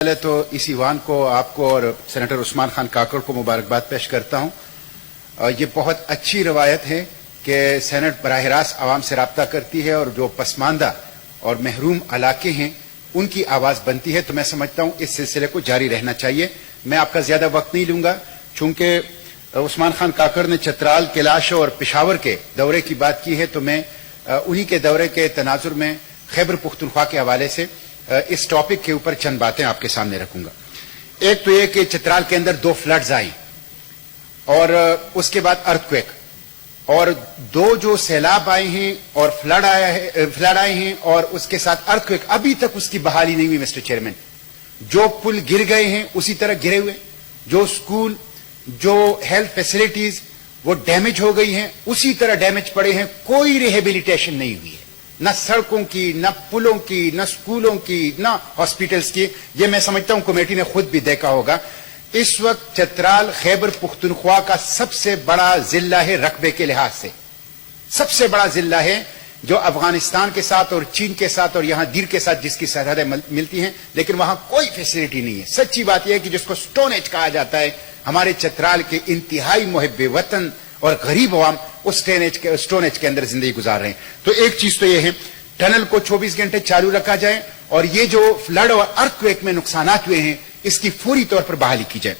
पहले तो इस ईवान को आपको और सेनेटर उस्मान खान काकड़ को मुबारकबाद पेश करता हूं। ये बहुत अच्छी रवायत है कि सेनेट बराह रास्त आवाम से रब्ता करती है और जो पसमानदा और महरूम इलाके हैं उनकी आवाज़ बनती है। तो मैं समझता हूं इस सिलसिले को जारी रहना चाहिए। मैं आपका ज़्यादा वक्त नहीं लूंगा, चूंकि उस्मान खान काकड़ ने चतराल, कैलाश और पेशावर के दौरे की बात की है, तो मैं उन्हीं के दौरे के तनाजुर में खैबर पुख्तनख्वा के हवाले से इस टॉपिक के ऊपर चंद बातें आपके सामने रखूंगा। एक तो यह कि चित्राल के अंदर 2 फ्लड्स आई और उसके बाद अर्थक्वेक, और 2 जो सैलाब आए हैं और फ्लड आए हैं और उसके साथ अर्थक्वेक, अभी तक उसकी बहाली नहीं हुई। मिस्टर चेयरमैन, जो पुल गिर गए हैं उसी तरह गिरे हुए, जो स्कूल, जो हेल्थ फैसिलिटीज वो डैमेज हो गई हैं, उसी तरह डैमेज पड़े हैं। कोई रिहेबिलिटेशन नहीं हुई है, न सड़कों की, न पुलों की, न स्कूलों की, न हॉस्पिटल्स की। ये मैं समझता हूं कमेटी ने खुद भी देखा होगा। इस वक्त चतराल खैबर पुख्तनख्वा का सबसे बड़ा जिला है, रकबे के लिहाज से सबसे बड़ा जिला है, जो अफगानिस्तान के साथ और चीन के साथ और यहां दीर के साथ जिसकी सरहदें मिलती हैं, लेकिन वहां कोई फैसिलिटी नहीं है। सच्ची बात यह है कि जिसको स्टोन एज कहा जाता है, हमारे चतराल के इंतहाई मुहिब्बे वतन और गरीब अवाम उस स्टोन एज के अंदर जिंदगी गुजार रहे हैं। तो एक चीज तो यह है, टनल को 24 घंटे चालू रखा जाए और ये जो फ्लड और अर्थक्वेक में नुकसान हुए हैं इसकी फौरी तौर पर बहाली की जाए।